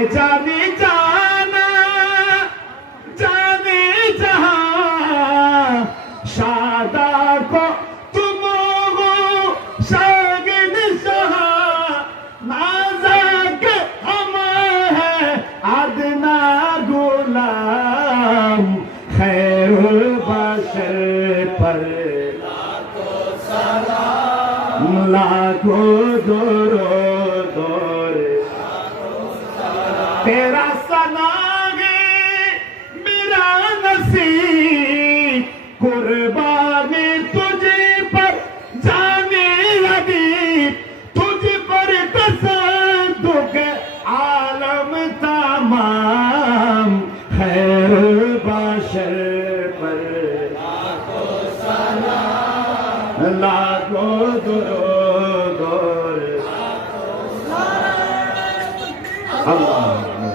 हाय जाने जाना जाने जहां शादा को तुम हो शागिन शाह नाज़क हम है अदना गुलाम खैरुल बशर पर लाखों दरूद तेरा सनागे मेरा नसीब कुर्बानी तुझे पर जाने लगी तुझ पर तसद्दुक़ आलम तमाम खैर बशर पर लाखों दुरूद अल्लाह